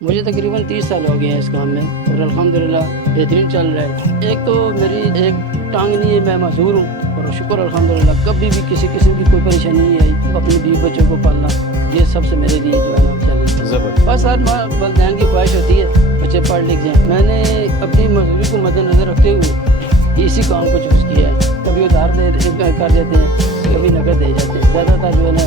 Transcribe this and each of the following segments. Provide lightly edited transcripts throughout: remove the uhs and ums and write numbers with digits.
مجھے تقریباً 30 سال ہو گئے ہیں اس کام میں اور الحمدللہ بہترین چل رہا ہے۔ ایک تو میری ایک ٹانگ نہیں ہے، میں معذور ہوں اور شکر الحمدللہ کبھی بھی کسی قسم کی کوئی پریشانی نہیں آئی۔ اپنے بیوی بچوں کو پالنا یہ سب سے میرے لیے جو ہے نا چیلنج، بس ہر والدین کی خواہش ہوتی ہے بچے پڑھ لکھ جائیں۔ میں نے اپنی مزدوری کو مد نظر رکھتے ہوئے اسی کام کو چوز کیا ہے۔ کبھی ادھار کر دیتے ہیں، کبھی نقد دے جاتے ہیں، زیادہ تر جو ہے نا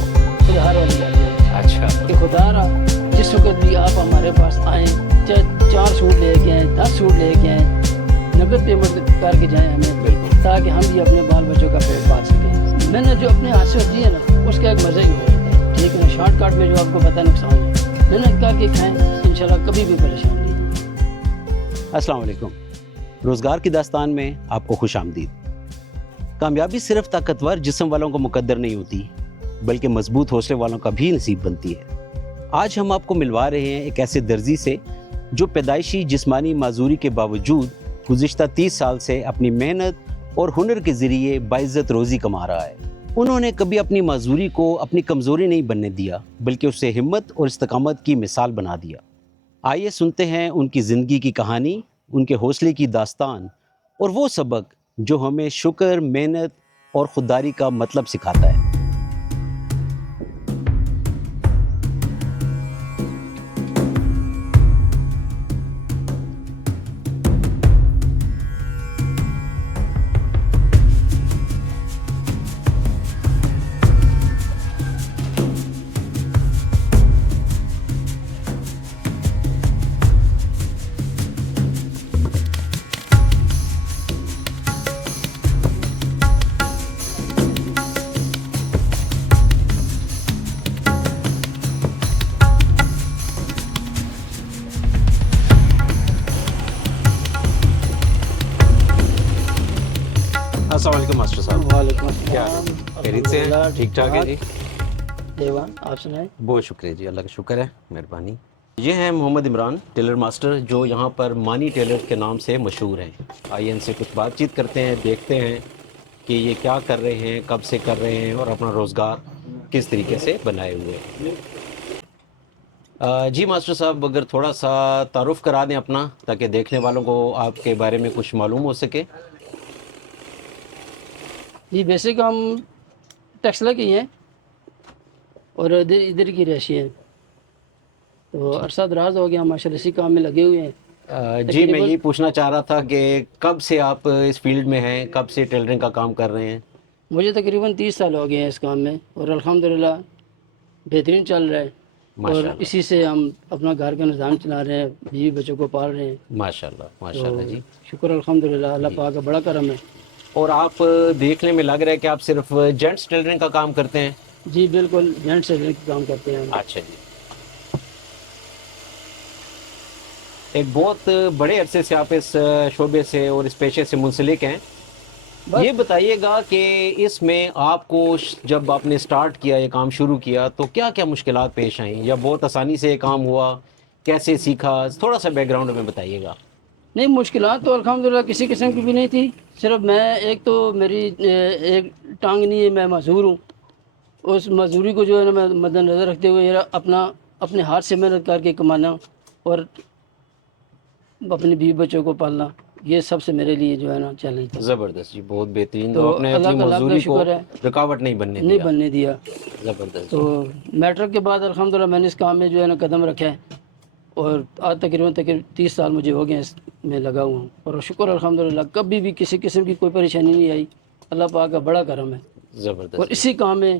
ادھار والی جاتے ہیں۔ اچھا، کہ خدا رہا جس وقت بھی آپ ہمارے پاس آئیں، چاہے 4 سوٹ لے کے آئیں، 10 سوٹ لے کے آئیں، نقد پیمنٹ کر کے جائیں ہمیں، بالکل، تاکہ ہم بھی اپنے بال بچوں کا پیٹ پال سکیں۔ میں نے جو اپنے ہاتھ سے دی ہے نا اس کا ایک مزہ ہی ہو جاتا ہے، ٹھیک ہے نا۔ شارٹ کٹ میں جو آپ کو پتہ نقصان ہے، محنت کر کے کھائیں، انشاءاللہ کبھی بھی پریشان نہیں۔ السلام علیکم۔ روزگار کی داستان میں آپ کو خوش آمدید۔ کامیابی صرف طاقتور جسم والوں کو مقدر نہیں ہوتی، بلکہ مضبوط حوصلے والوں کا بھی نصیب بنتی ہے۔ آج ہم آپ کو ملوا رہے ہیں ایک ایسے درزی سے جو پیدائشی جسمانی معذوری کے باوجود گزشتہ 30 سال سے اپنی محنت اور ہنر کے ذریعے باعزت روزی کما رہا ہے۔ انہوں نے کبھی اپنی معذوری کو اپنی کمزوری نہیں بننے دیا، بلکہ اسے ہمت اور استقامت کی مثال بنا دیا۔ آئیے سنتے ہیں ان کی زندگی کی کہانی، ان کے حوصلے کی داستان اور وہ سبق جو ہمیں شکر، محنت اور خودداری کا مطلب سکھاتا ہے۔ السلام علیکم ماسٹر صاحب، وعلیکم کیا السلام، خیریت سے ہیں؟ ٹھیک ٹھاک ہے جی؟ دیوان آپ سنائیں۔ بہت شکریہ جی، اللہ کا شکر ہے، مہربانی۔ یہ ہیں محمد عمران ٹیلر ماسٹر، جو یہاں پر مانی ٹیلر کے نام سے مشہور ہیں۔ آئیے ان سے کچھ بات چیت کرتے ہیں، دیکھتے ہیں کہ یہ کیا کر رہے ہیں، کب سے کر رہے ہیں اور اپنا روزگار کس طریقے سے بنائے ہوئے ہیں۔ جی ماسٹر صاحب، اگر تھوڑا سا تعارف کرا دیں اپنا، تاکہ دیکھنے والوں کو آپ کے بارے میں کچھ معلوم ہو سکے۔ جی بیسک ہم ٹیکسلا کی ہیں اور ادھر کی رہائشی ہیں، تو عرصہ دراز ہو گیا ماشاء اللہ اسی کام میں لگے ہوئے ہیں۔ جی میں یہی پوچھنا چاہ رہا تھا کہ کب سے آپ اس فیلڈ میں ہیں، کب سے ٹیلرنگ کا کام کر رہے ہیں؟ مجھے تقریباً 30 سال ہو گئے ہیں اس کام میں اور الحمدللہ بہترین چل رہا ہے، اور ماشاء اللہ، اسی سے ہم اپنا گھر کا نظام چلا رہے ہیں، بیوی بچوں کو پال رہے ہیں۔ ماشاء اللہ، ماشاء اللہ جی۔ شکر الحمدللہ، اللہ پاک کا بڑا کرم ہے۔ اور آپ دیکھنے میں لگ رہا ہے کہ آپ صرف جینٹس ٹیلرنگ کا کام کرتے ہیں؟ جی بالکل، جینٹ سے کام کرتے ہیں ہم۔ اچھا جی، ایک بہت بڑے عرصے سے آپ اس شعبے سے اور اس پیشے سے منسلک ہیں۔ یہ بتائیے گا کہ اس میں آپ کو جب آپ نے سٹارٹ کیا، یہ کام شروع کیا، تو کیا کیا مشکلات پیش آئیں، یا بہت آسانی سے یہ کام ہوا، کیسے سیکھا؟ تھوڑا سا بیک گراؤنڈ میں بتائیے گا۔ نہیں، مشکلات تو الحمدللہ کسی قسم کی بھی نہیں تھی، صرف میں ایک تو میری ایک ٹانگ نہیں ہے، میں معذور ہوں۔ اس مزدوری کو جو ہے نا میں مد نظر رکھتے ہوئے اپنے ہاتھ سے محنت کر کے کمانا اور اپنے بیوی بچوں کو پالنا، یہ سب سے میرے لیے جو ہے نا چیلنج تھا۔ زبردست جی، بہت بہترین۔ تو تو آپ نے اللہ اپنی کا لاکھ مزدوری کو شکر ہے، رکاوٹ نہیں بننے نہیں دیا۔ بننے دیا۔ زبردست تو جی۔ میٹرک کے بعد الحمدللہ میں نے اس کام میں جو ہے نا قدم رکھا ہے، اور آج تقریباً 30 سال مجھے ہو گئے ہیں اس میں لگا ہوا ہوں، اور شکر الحمدللہ کبھی بھی کسی قسم کی کوئی پریشانی نہیں آئی، اللہ پاک کا بڑا کرم ہے۔ اور زبردست اسی کام میں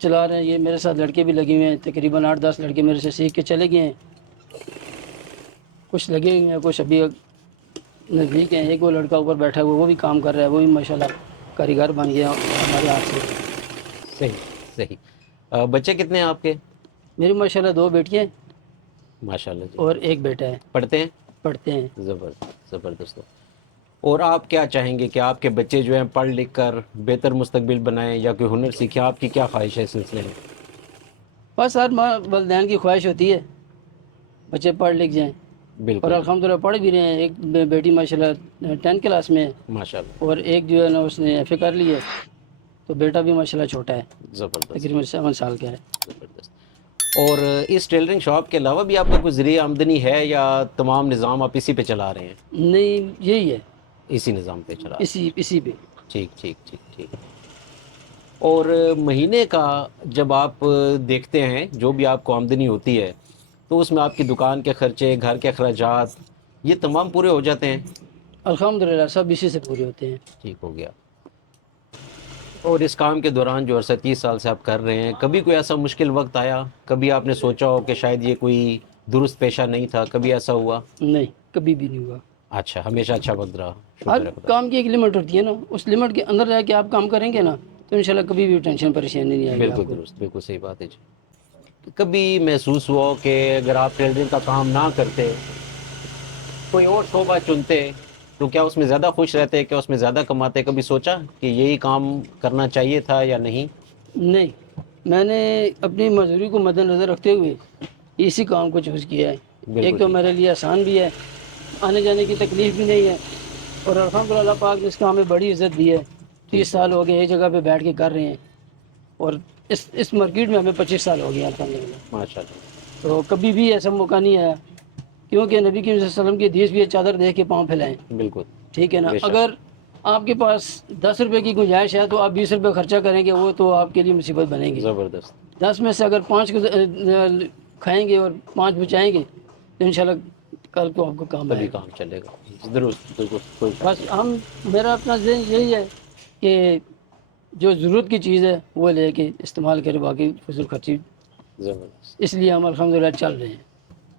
چلا رہے ہیں۔ یہ میرے ساتھ لڑکے بھی لگے ہوئے ہیں، تقریباً 8-10 لڑکے میرے سے سیکھ کے چلے گئے ہیں، کچھ لگے ہوئے ہیں، کچھ ابھی نزدیک ہیں۔ ایک وہ لڑکا اوپر بیٹھا ہوا وہ بھی کام کر رہا ہے، وہ بھی ماشاءاللہ کاریگر بن گیا ہمارے ہاتھ سے۔ صحیح صحیح۔ بچے کتنے ہیں آپ کے؟ میری ماشاءاللہ 2 بیٹیاں ہیں ماشاءاللہ جی۔ اور ایک بیٹا ہے، پڑھتے ہیں؟ پڑھتے ہیں۔ زبردست زبردست۔ اور آپ کیا چاہیں گے کہ آپ کے بچے جو ہیں پڑھ لکھ کر بہتر مستقبل بنائیں، یا کوئی ہنر سیکھیں؟ آپ کی کیا خواہش ہے اس سلسلے میں؟ بس ہر ماں والدین کی خواہش ہوتی ہے بچے پڑھ لکھ جائیں، اور بالکل، الحمدللہ پڑھ بھی رہے ہیں۔ ایک بیٹی ماشاءاللہ 10 کلاس میں ہے، ماشاءاللہ، اور ایک جو ہے نا اس نے FA کر لی ہے، تو بیٹا بھی ماشاءاللہ چھوٹا ہے، زبردست تقریباً 7 سال کا ہے۔ زبردست۔ اور اس ٹیلرنگ شاپ کے علاوہ بھی آپ کا کوئی ذریعہ آمدنی ہے یا تمام نظام آپ اسی پہ چلا رہے ہیں؟ نہیں یہی ہے، اسی نظام پہ چلا رہے اسی پہ۔ ہیں؟ ٹھیک ٹھیک ٹھیک ٹھیک۔ اور مہینے کا جب آپ دیکھتے ہیں جو بھی آپ کو آمدنی ہوتی ہے تو اس میں آپ کی دکان کے خرچے، گھر کے اخراجات، یہ تمام پورے ہو جاتے ہیں؟ الحمدللہ سب اسی سے پورے ہوتے ہیں۔ ٹھیک ہو گیا۔ اور اس کام کے دوران جو 30 سال سے آپ کر رہے ہیں، کبھی کوئی ایسا مشکل وقت آیا، کبھی آپ نے سوچا ہو کہ شاید یہ کوئی درست پیشہ نہیں تھا، کبھی ایسا ہوا؟ نہیں، کبھی بھی نہیں ہوا۔ اچھا، ہمیشہ اچھا وقت رہا، ہر شکر ہے خدا۔ کام کی ایک لمٹ ہوتی ہے نا، اس لمٹ کے اندر رہ کے آپ کام کریں گے نا تو انشاءاللہ کبھی بھی ٹینشن پریشانی نہیں آئے گی آپ بالکل کو۔ درست، بالکل صحیح بات ہے جی۔ کبھی محسوس ہوا ہو کہ اگر آپ ٹیلرنگ کا کام نہ کرتے، کوئی اور شعبہ چنتے تو کیا اس میں زیادہ خوش رہتے، کیا اس میں زیادہ کماتے؟ کبھی سوچا کہ یہی کام کرنا چاہیے تھا یا نہیں؟ نہیں، میں نے اپنی مزدوری کو مد نظر رکھتے ہوئے اسی کام کو چوز کیا ہے۔ بالکل ایک تو ٹھیک۔ میرے لیے آسان بھی ہے، آنے جانے کی تکلیف بھی نہیں ہے، اور الحمدللہ اللہ پاک نے اس کام میں بڑی عزت دی ہے۔ 30 سال ہو گئے ایک جگہ پہ بیٹھ کے کر رہے ہیں، اور اس مارکیٹ میں ہمیں 25 سال ہو گیا الحمدللہ۔ ماشاء اللہ۔ تو کبھی بھی ایسا موقع نہیں آیا، کیونکہ نبی کریم صلی اللہ علیہ وسلم کی حدیث بھی ہے، چادر دیکھ کے پاؤں پھیلائیں۔ بالکل ٹھیک ہے نا، بے شک۔ اگر آپ کے پاس 10 روپے کی گنجائش ہے تو آپ 20 روپے خرچہ کریں گے، وہ تو آپ کے لیے مصیبت بنے گی۔ زبردست۔ 10 میں سے اگر 5 کو کھائیں گے اور 5 بچائیں گے تو انشاءاللہ کل کو آپ کو کام آئے تبھی گا۔ کام چلے گا، درست، درست، کوئی شک بس میرا اپنا ذہن یہی ہے کہ جو ضرورت کی چیز ہے وہ لے کے استعمال کرے، باقی فضول خرچی، نہیں۔ زبردست۔ اس لیے ہم الحمدللہ چل رہے ہیں۔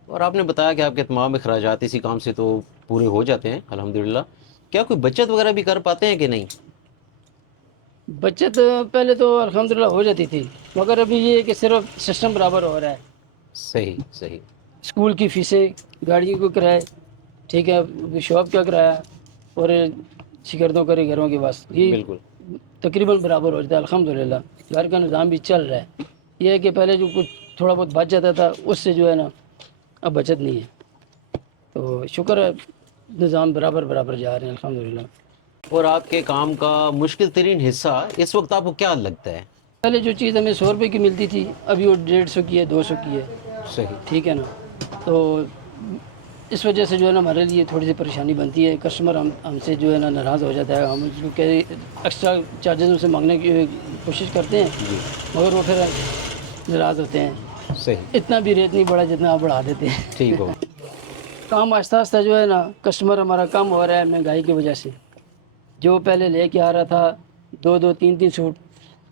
اور آپ نے بتایا کہ آپ کے تمام اخراجات اسی کام سے تو پورے ہو جاتے ہیں الحمدللہ، کیا کوئی بچت وغیرہ بھی کر پاتے ہیں کہ نہیں؟ بچت پہلے تو الحمدللہ ہو جاتی تھی، مگر ابھی یہ ہے کہ صرف سسٹم برابر ہو رہا ہے۔ صحیح صحیح۔ اسکول کی فیسیں، گاڑی کو کرائے، ٹھیک ہے، شاپ کا کرایہ، اور شکردوں کرے گھروں کے، بس یہ بالکل تقریباً برابر ہو جاتا ہے الحمدللہ۔ گھر کا نظام بھی چل رہا ہے۔ یہ ہے کہ پہلے جو کچھ تھوڑا بہت بچ جاتا تھا اس سے جو ہے نا اب بچت نہیں ہے، تو شکر ہے نظام برابر جا رہے ہیں الحمدللہ۔ اور آپ کے کام کا مشکل ترین حصہ اس وقت آپ کو کیا لگتا ہے؟ پہلے جو چیز ہمیں 100 روپے کی ملتی تھی ابھی وہ 150 کی ہے، 200 کی ہے، صحیح۔ ٹھیک ہے نا، تو اس وجہ سے جو ہے نا ہمارے لیے تھوڑی سی پریشانی بنتی ہے۔ کسٹمر ہم سے جو ہے نا ناراض ہو جاتا ہے، ہم اس کو ایکسٹرا چارجز ان سے مانگنے کی کوشش کرتے ہیں، جی مگر وہ پھر ناراض ہوتے ہیں۔ صحیح، اتنا بھی ریٹ نہیں بڑھا جتنا آپ بڑھا دیتے ہیں۔ ٹھیک ہو۔ کام آہستہ آہستہ جو ہے نا کسٹمر ہمارا کم ہو رہا ہے مہنگائی کی وجہ سے۔ جو پہلے لے کے آ رہا تھا 2 3 سوٹ،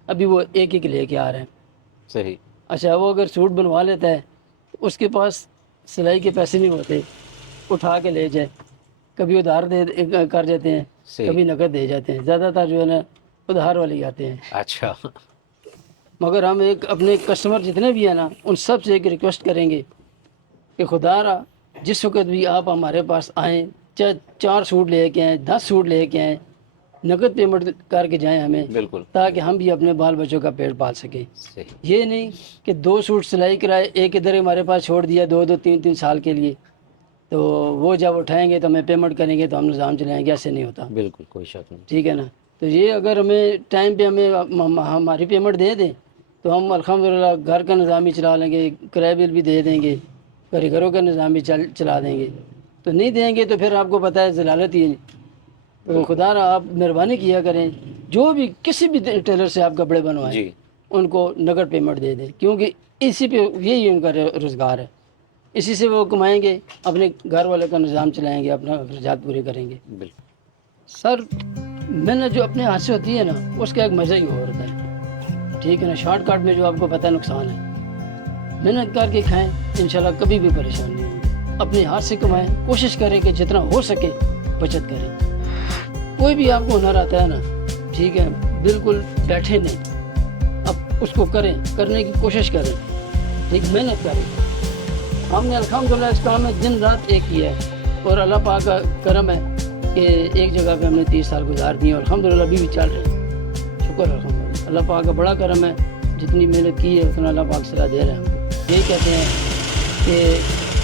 ابھی وہ ایک لے کے آ رہے ہیں۔ صحیح۔ اچھا، وہ اگر سوٹ بنوا لیتا ہے تو اس کے پاس سلائی کے پیسے نہیں ہوتے، اٹھا کے لے جائے، کبھی ادھار کر جاتے ہیں، صحیح۔ کبھی نقد دے جاتے ہیں، زیادہ تر جو ہے نا ادھار والے ہی آتے ہیں۔ اچھا۔ مگر ہم اپنے کسٹمر جتنے بھی ہیں نا ان سب سے ایک ریکویسٹ کریں گے کہ خدا را جس وقت بھی آپ ہمارے پاس آئیں، چاہے 4 سوٹ لے کے آئیں، 10 سوٹ لے کے آئیں، نقد پیمنٹ کر کے جائیں ہمیں، بالکل تاکہ ہم بھی اپنے بال بچوں کا پیٹ پال سکیں۔ صحیح۔ یہ نہیں کہ 2 سوٹ سلائی کرائے، ایک ادھر ہمارے پاس چھوڑ دیا 2 3 سال کے لیے، تو وہ جب اٹھائیں گے تو ہمیں پیمنٹ کریں گے تو ہم نظام چلائیں گے، ایسے نہیں ہوتا، بالکل کوئی شک نہیں۔ ٹھیک ہے نا۔ تو یہ اگر ہمیں ٹائم پہ ہماری پیمنٹ دے دیں تو ہم الحمدللہ گھر کا نظام بھی چلا لیں گے، کرایہ بل بھی دے دیں گے، گھروں کا نظام بھی چلا دیں گے۔ تو نہیں دیں گے تو پھر آپ کو پتہ ہے ضلالت ہی ہے۔ تو خدا را آپ مہربانی کیا کریں، جو بھی کسی بھی ٹیلر سے آپ کپڑے بنوائیں جی ان کو نقد پیمنٹ دے دیں، کیونکہ اسی پہ یہی ان کا روزگار ہے، اسی سے وہ کمائیں گے، اپنے گھر والے کا نظام چلائیں گے، اپنا اخراجات پورے کریں گے۔ بالکل۔ سر محنت جو اپنے ہاتھ سے ہوتی ہے نا اس کا ایک مزہ ہی اور ہوتا ہے، ٹھیک ہے نا۔ شارٹ کٹ میں جو آپ کو پتہ ہے نقصان ہے، محنت کر کے کھائیں، انشاءاللہ کبھی بھی پریشان نہیں ہوگی۔ اپنے ہاتھ سے کمائیں، کوشش کریں کہ جتنا ہو سکے بچت کریں۔ کوئی بھی آپ کو ہنر آتا ہے نا، ٹھیک ہے، بالکل بیٹھے نہیں، اب اس کو کریں، کرنے کی کوشش کریں، ٹھیک، محنت کریں۔ ہم نے الحمدللہ اس کام میں دن رات ایک کیا ہے، اور اللہ پاک کا کرم ہے کہ ایک جگہ پہ ہم نے 30 سال گزار دیے، اور الحمدللہ ابھی بھی چل رہے ہیں، شکر الحمدللہ۔ اللہ پاک کا بڑا کرم ہے، جتنی محنت کی ہے اتنا اللہ پاک صلاح دے رہے ہیں ہم کو۔ یہی کہتے ہیں کہ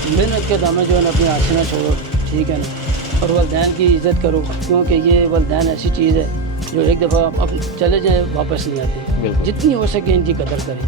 محنت کے دامن جو ہے نا اپنے ہاتھ سے نہ چھوڑو، ٹھیک ہے نا، اور والدین کی عزت کرو، کیونکہ یہ والدین ایسی چیز ہے جو ایک دفعہ اب چلے جائیں واپس نہیں آتے۔ بالکل جتنی ہو سکے ان کی قدر کریں۔